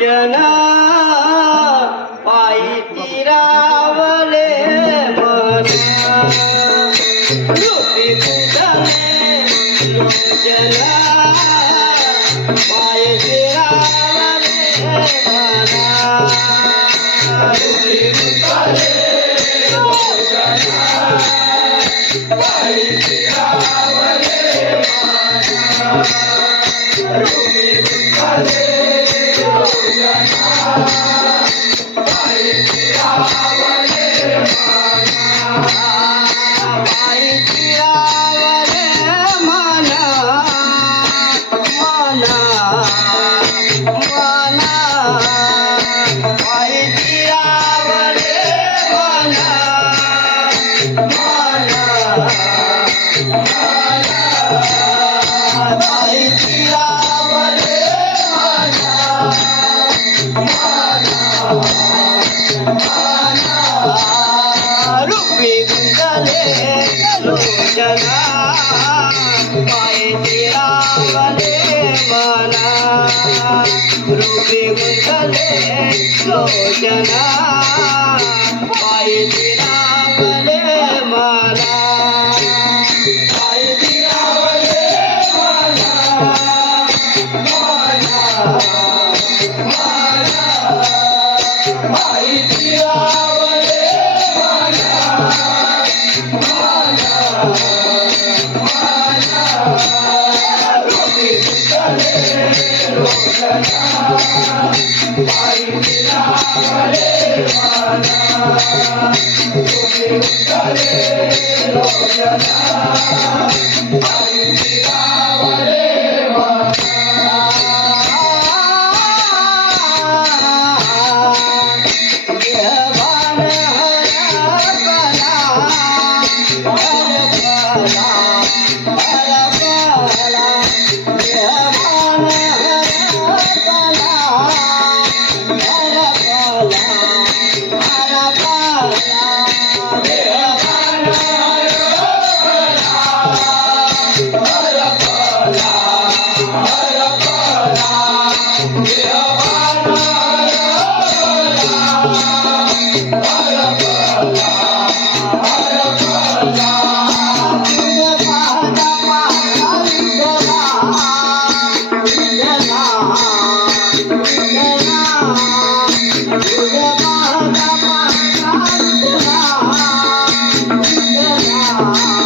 ربنا గుంటలే లోచనా? ఉండాలి లోకనా Oh.